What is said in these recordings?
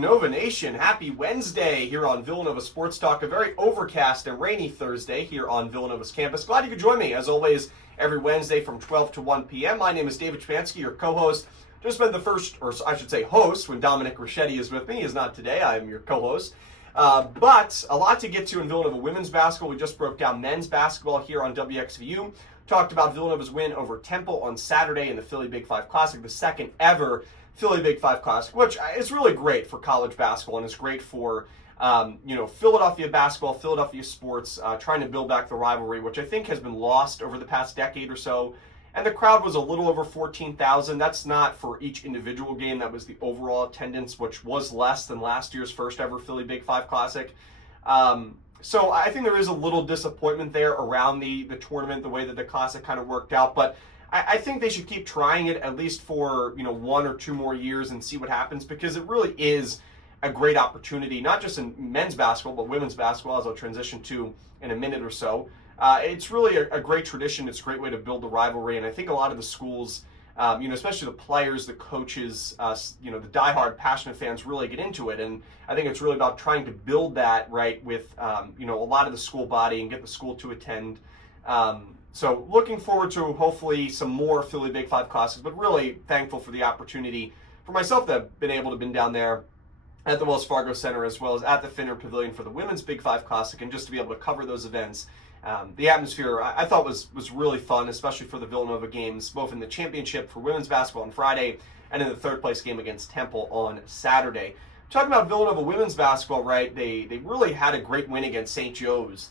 Nova Nation, happy Wednesday here on Villanova Sports Talk. A very overcast and rainy Thursday here on Villanova's campus. Glad you could join me, as always, every Wednesday from 12 to 1 p.m. My name is David Szczepanski, your co-host. Just been the first, or I should say host, when Dominic Ricchetti is with me. He is not today. I am your co-host. But a lot to get to in Villanova women's basketball. We just broke down men's basketball here on WXVU. Talked about Villanova's win over Temple on Saturday in the Philly Big Five Classic, the second ever Philly Big Five Classic, which is really great for college basketball and is great for Philadelphia basketball, Philadelphia sports, trying to build back the rivalry, which I think has been lost over the past decade or so. And the crowd was a little over 14,000. That's not for each individual game. That was the overall attendance, which was less than last year's first ever Philly Big Five Classic. So I think there is a little disappointment there around the tournament, the way that the Classic kind of worked out. But I think they should keep trying it at least for 1 or 2 more years and see what happens, because it really is a great opportunity, not just in men's basketball, but women's basketball, as I'll transition to in a minute or so. It's really a great tradition. It's a great way to build the rivalry, and I think a lot of the schools, especially the players, the coaches, the diehard, passionate fans really get into it, and I think it's really about trying to build that right with a lot of the school body and get the school to attend. So looking forward to hopefully some more Philly Big Five Classics, but really thankful for the opportunity for myself to have been able to been down there at the Wells Fargo Center as well as at the Finner Pavilion for the Women's Big Five Classic, and just to be able to cover those events. The atmosphere I thought was really fun, especially for the Villanova games, both in the championship for women's basketball on Friday and in the third place game against Temple on Saturday. Talking about Villanova women's basketball, right? They really had a great win against St. Joe's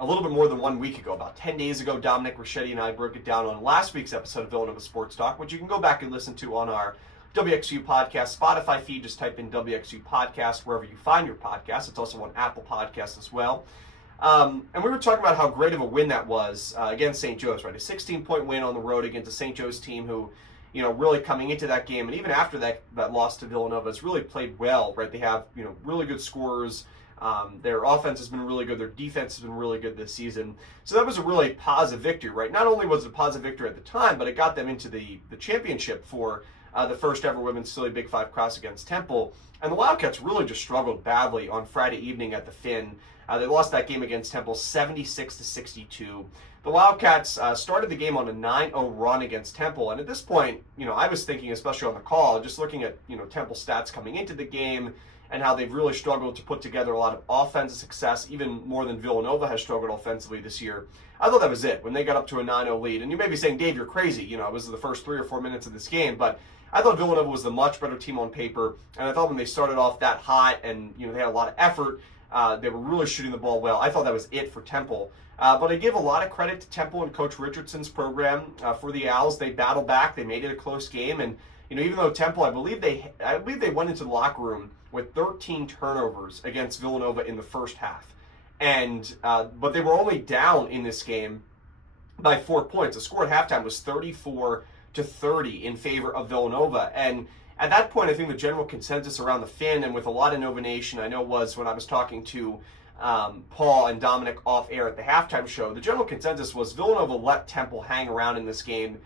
a little bit more than 1 week ago. About 10 days ago, Dominic Ricchetti and I broke it down on last week's episode of Villanova Sports Talk, which you can go back and listen to on our WXVU podcast Spotify feed. Just type in WXVU podcast wherever you find your podcast. It's also on Apple Podcasts as well. And we were talking about how great of a win that was against St. Joe's, right? A 16-point win on the road against a St. Joe's team who, really coming into that game and even after that loss to Villanova has really played well, right? They have, really good scorers. Their offense has been really good. Their defense has been really good this season. So that was a really positive victory, right? Not only was it a positive victory at the time, but it got them into the championship for the first ever women's Philly Big Five Classic against Temple. And the Wildcats really just struggled badly on Friday evening at the Finn. They lost that game against Temple 76-62. The Wildcats started the game on a 9-0 run against Temple. And at this point, I was thinking, especially on the call, just looking at, Temple stats coming into the game and how they've really struggled to put together a lot of offensive success, even more than Villanova has struggled offensively this year. I thought that was it when they got up to a 9-0 lead. And you may be saying, Dave, you're crazy. It was the first 3 or 4 minutes of this game. But I thought Villanova was the much better team on paper. And I thought when they started off that hot and, they had a lot of effort, they were really shooting the ball well. I thought that was it for Temple. But I give a lot of credit to Temple and Coach Richardson's program for the Owls. They battled back. They made it a close game. And, even though Temple, I believe they went into the locker room with 13 turnovers against Villanova in the first half. And but they were only down in this game by 4 points. The score at halftime was 34-30 in favor of Villanova. And at that point, I think the general consensus around the Finn and with a lot of Nova Nation, I know, was when I was talking to Paul and Dominic off air at the halftime show, the general consensus was Villanova let Temple hang around in this game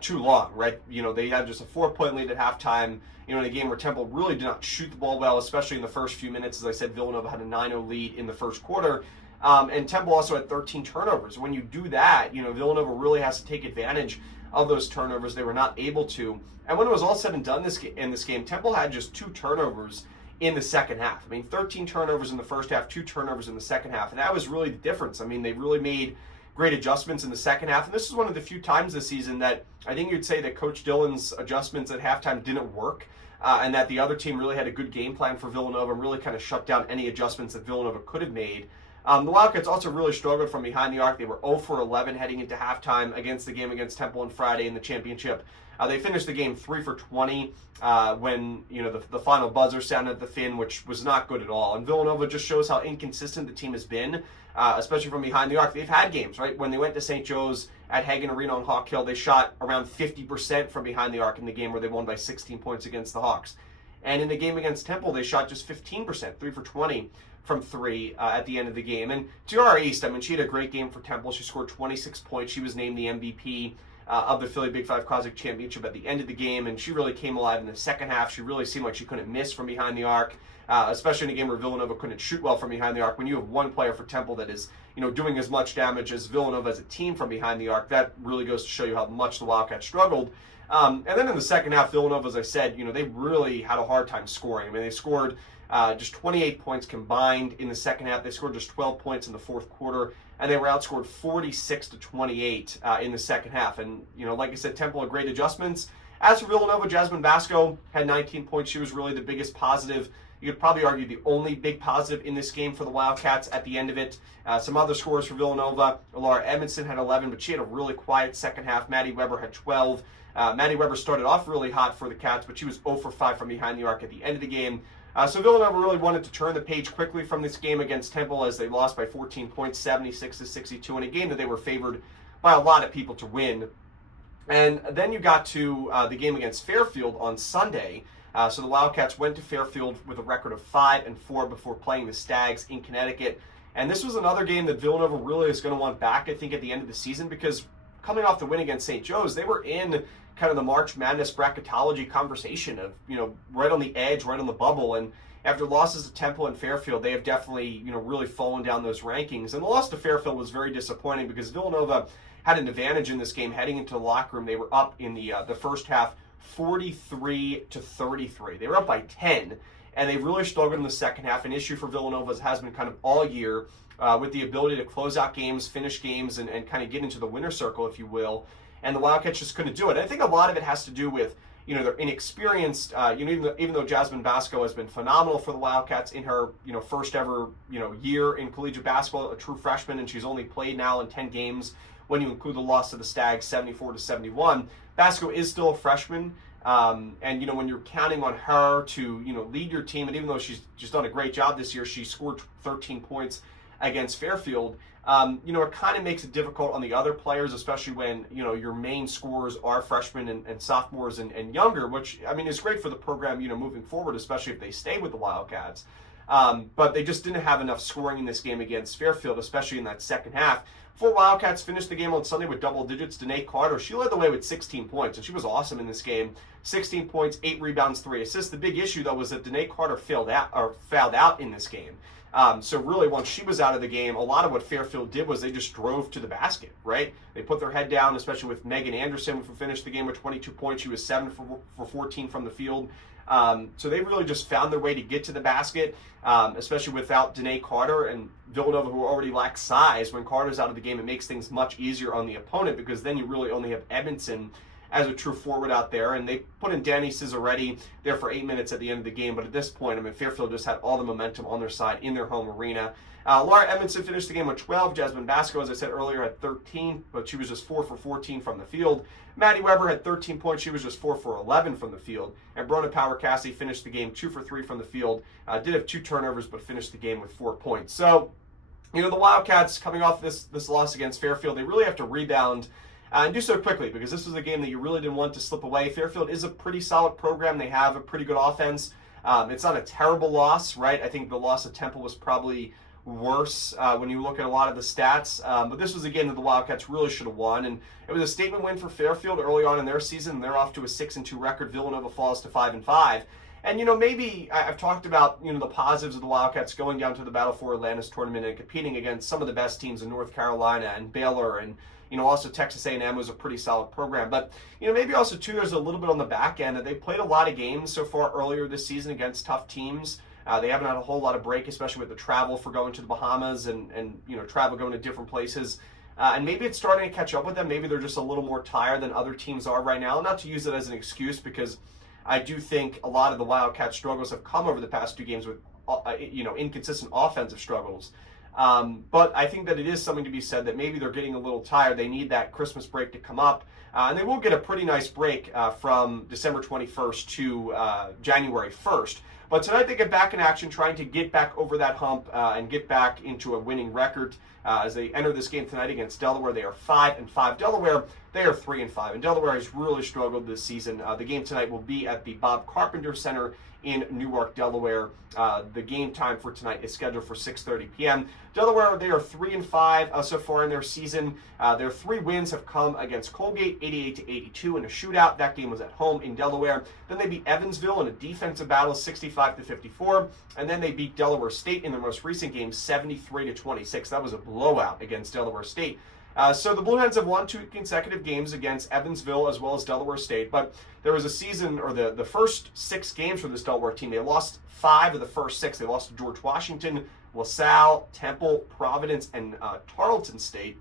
too long, right? They had just a 4-point lead at halftime, in a game where Temple really did not shoot the ball well, especially in the first few minutes. As I said, Villanova had a 9-0 lead in the first quarter, and Temple also had 13 turnovers. When you do that, Villanova really has to take advantage of those turnovers. They were not able to. And when it was all said and done in this game, Temple had just 2 turnovers in the second half. 13 turnovers in the first half, 2 turnovers in the second half. And that was really the difference. They really made great adjustments in the second half. And this is one of the few times this season that I think you'd say that Coach Dillon's adjustments at halftime didn't work, and that the other team really had a good game plan for Villanova and really kind of shut down any adjustments that Villanova could have made. The Wildcats also really struggled from behind the arc. They were 0 for 11 heading into halftime against the game against Temple on Friday in the championship. They finished the game 3 for 20 when the final buzzer sounded at the Finn, which was not good at all. And Villanova just shows how inconsistent the team has been, especially from behind the arc. They've had games, right? When they went to St. Joe's at Hagen Arena on Hawk Hill, they shot around 50% from behind the arc in the game where they won by 16 points against the Hawks. And in the game against Temple, they shot just 15%, 3 for 20 from 3 at the end of the game. And Tiara East, she had a great game for Temple. She scored 26 points. She was named the MVP of the Philly Big Five Classic Championship at the end of the game, and she really came alive in the second half. She really seemed like she couldn't miss from behind the arc, especially in a game where Villanova couldn't shoot well from behind the arc. When you have one player for Temple that is, doing as much damage as Villanova as a team from behind the arc, that really goes to show you how much the Wildcats struggled. And then in the second half, Villanova, as I said, they really had a hard time scoring. I mean, they scored just 28 points combined in the second half. They scored just 12 points in the fourth quarter, and they were outscored 46-28 in the second half. And, like I said, Temple had great adjustments. As for Villanova, Jasmine Basco had 19 points. She was really the biggest positive. You could probably argue the only big positive in this game for the Wildcats at the end of it. Some other scores for Villanova. Laura Edmondson had 11, but she had a really quiet second half. Maddie Weber had 12. Maddie Weber started off really hot for the Cats, but she was 0 for 5 from behind the arc at the end of the game. So Villanova really wanted to turn the page quickly from this game against Temple as they lost by 14 points, 76-62, in a game that they were favored by a lot of people to win. And then you got to the game against Fairfield on Sunday. So the Wildcats went to Fairfield with a record of 5-4 before playing the Stags in Connecticut. And this was another game that Villanova really is going to want back, I think, at the end of the season, because coming off the win against St. Joe's, they were in kind of the March Madness bracketology conversation of, right on the edge, right on the bubble. And after losses to Temple and Fairfield, they have definitely, really fallen down those rankings. And the loss to Fairfield was very disappointing because Villanova had an advantage in this game heading into the locker room. They were up in the first half 43-33. They were up by 10, and they really struggled in the second half. An issue for Villanova has been kind of all year with the ability to close out games, finish games, and kind of get into the winner's circle, if you will. And the Wildcats just couldn't do it. I think a lot of it has to do with, they're inexperienced. Even though Jasmine Basco has been phenomenal for the Wildcats in her, first ever, year in collegiate basketball, a true freshman, and she's only played now in 10 games when you include the loss to the Stags, 74-71. Basco is still a freshman. And, when you're counting on her to, lead your team, and even though she's done a great job this year, she scored 13 points against Fairfield. It kind of makes it difficult on the other players, especially when, your main scorers are freshmen and sophomores and younger, which, is great for the program, moving forward, especially if they stay with the Wildcats. But they just didn't have enough scoring in this game against Fairfield, especially in that second half. Four Wildcats finished the game on Sunday with double digits. Danae Carter, she led the way with 16 points, and she was awesome in this game. 16 points, 8 rebounds, 3 assists. The big issue, though, was that Danae Carter fouled out in this game. So really, once she was out of the game, a lot of what Fairfield did was they just drove to the basket, right? They put their head down, especially with Megan Anderson, who finished the game with 22 points. She was 7 for 14 from the field. So they really just found their way to get to the basket, especially without Danae Carter. And Villanova, who already lacks size, when Carter's out of the game, it makes things much easier on the opponent because then you really only have Edmondson as a true forward out there. And they put in Danny Cisaretti there for 8 minutes at the end of the game. But at this point, Fairfield just had all the momentum on their side in their home arena. Laura Edmondson finished the game with 12. Jasmine Basco, as I said earlier, had 13, but she was just 4 for 14 from the field. Maddie Weber had 13 points. She was just 4 for 11 from the field. And Brona Power-Cassie finished the game 2 for 3 from the field. Did have 2 turnovers, but finished the game with 4 points. So, the Wildcats, coming off this loss against Fairfield, they really have to rebound and do so quickly because this was a game that you really didn't want to slip away. Fairfield is a pretty solid program. They have a pretty good offense. It's not a terrible loss, right? I think the loss at Temple was probably worse when you look at a lot of the stats. But this was a game that the Wildcats really should have won. And it was a statement win for Fairfield early on in their season. They're off to a 6-2 record. Villanova falls to 5-5. And, maybe I've talked about, the positives of the Wildcats going down to the Battle for Atlantis tournament and competing against some of the best teams in North Carolina and Baylor and, also Texas A&M was a pretty solid program. But, maybe also, too, there's a little bit on the back end that they played a lot of games so far earlier this season against tough teams. They haven't had a whole lot of break, especially with the travel for going to the Bahamas and travel going to different places. And maybe it's starting to catch up with them. Maybe they're just a little more tired than other teams are right now. Not to use it as an excuse because I do think a lot of the Wildcat struggles have come over the past 2 games with, inconsistent offensive struggles. But I think that it is something to be said that maybe they're getting a little tired. They need that Christmas break to come up. And they will get a pretty nice break from December 21st to January 1st. But tonight they get back in action, trying to get back over that hump and get back into a winning record as they enter this game tonight against Delaware. They are 5-5. Delaware, they are 3-5. And Delaware has really struggled this season. The game tonight will be at the Bob Carpenter Center in Newark, Delaware. The game time for tonight is scheduled for 6:30 p.m. Delaware, they are 3-5 so far in their season. Their 3 wins have come against Colgate, 88-82 in a shootout. That game was at home in Delaware. Then they beat Evansville in a defensive battle, 65-54, and then they beat Delaware State in their most recent game, 73-26. That was a blowout against Delaware State. So the Blue Hens have won 2 consecutive games against Evansville as well as Delaware State, but there was a season, or the first 6 games for this Delaware team, they lost 5 of the first 6. They lost to George Washington, LaSalle, Temple, Providence, and Tarleton State.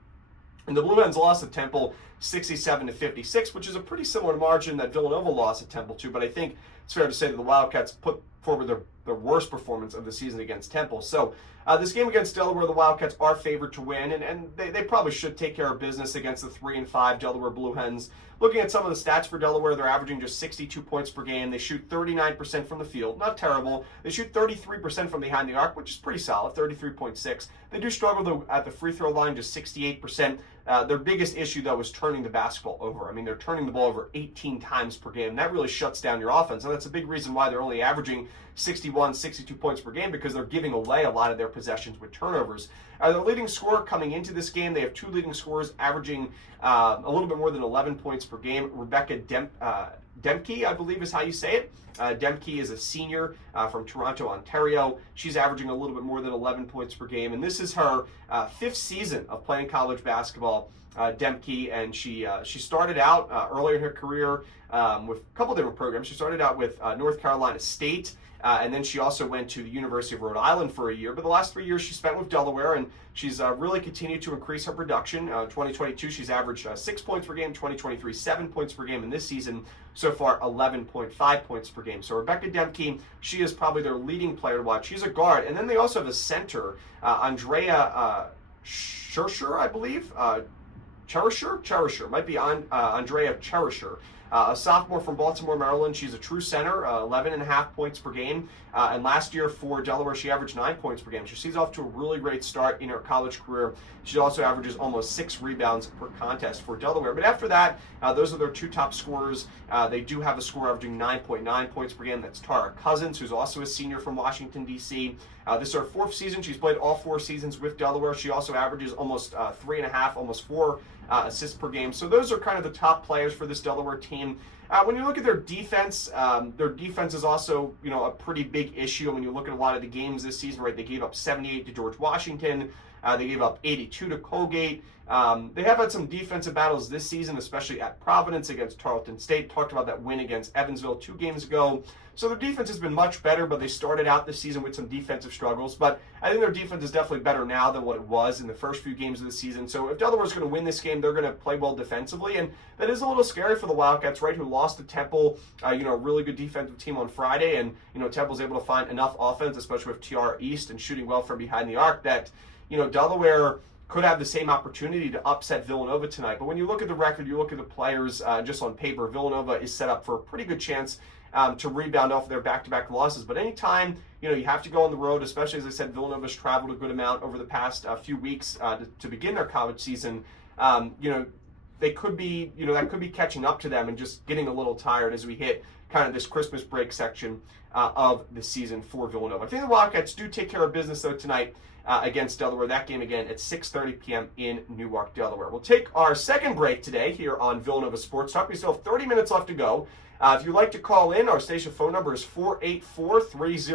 And the Blue Hens lost to Temple 67-56, which is a pretty similar margin that Villanova lost at Temple too, but I think it's fair to say that the Wildcats put forward their worst performance of the season against Temple. So this game against Delaware, the Wildcats are favored to win, and they probably should take care of business against the 3-5 Delaware Blue Hens. Looking at some of the stats for Delaware, they're averaging just 62 points per game. They shoot 39% from the field, not terrible. They shoot 33% from behind the arc, which is pretty solid, 33.6. They do struggle at the free throw line, just 68%. Their biggest issue, though, is turning the basketball over. I mean, they're turning the ball over 18 times per game. That really shuts down your offense, and that's a big reason why they're only averaging 61, 62 points per game, because they're giving away a lot of their possessions with turnovers. Their leading scorer coming into this game, they have 2 leading scorers averaging a little bit more than 11 points per game. Rebecca Demke, I believe is how you say it. Demke is a senior from Toronto, Ontario. She's averaging a little bit more than 11 points per game, and this is her 5th season of playing college basketball, Demke, and she started out earlier in her career with a couple different programs. She started out with North Carolina State, and then she also went to the University of Rhode Island for a year. But the last 3 years she spent with Delaware, and she's really continued to increase her production. 2022, she's averaged 6 points per game. 2023, 7 points per game. And this season, so far, 11.5 points per game. So Rebecca Demke, she is probably their leading player to watch. She's a guard. And then they also have a center, Andrea Cherisher, I believe. Cherisher. Might be Andrea Cherisher. A sophomore from Baltimore, Maryland. She's a true center, 11.5 points per game. And last year for Delaware, she averaged 9 points per game. So she's off to a really great start in her college career. She also averages almost 6 rebounds per contest for Delaware. But after that, those are their 2 top scorers. They do have a scorer averaging 9.9 points per game. That's Tara Cousins, who's also a senior from Washington, D.C. This is her 4th season. She's played all 4 seasons with Delaware. She also averages almost 3.5, almost 4 assists per game. So those are kind of the top players for this Delaware team. When you look at their defense is also, a pretty big issue. When you look at a lot of the games this season, right, they gave up 78 to George Washington. They gave up 82 to Colgate. They have had some defensive battles this season, especially at Providence against Tarleton State. Talked about that win against Evansville 2 games ago. So their defense has been much better, but they started out this season with some defensive struggles. But I think their defense is definitely better now than what it was in the first few games of the season. So if Delaware's going to win this game, they're going to play well defensively. And that is a little scary for the Wildcats, right, who lost to Temple, a really good defensive team on Friday. And, Temple's able to find enough offense, especially with TR East and shooting well from behind the arc, that, Delaware could have the same opportunity to upset Villanova tonight. But when you look at the record, you look at the players just on paper, Villanova is set up for a pretty good chance to rebound off their back-to-back losses. But anytime, you have to go on the road, especially, as I said, Villanova's traveled a good amount over the past few weeks to begin their college season. They could be, that could be catching up to them and just getting a little tired as we hit kind of this Christmas break section of the season for Villanova. I think the Wildcats do take care of business, though, tonight against Delaware. That game, again, at 6:30 p.m. in Newark, Delaware. We'll take our second break today here on Villanova Sports Talk. We still have 30 minutes left to go. If you'd like to call in, our station phone number is 484-30.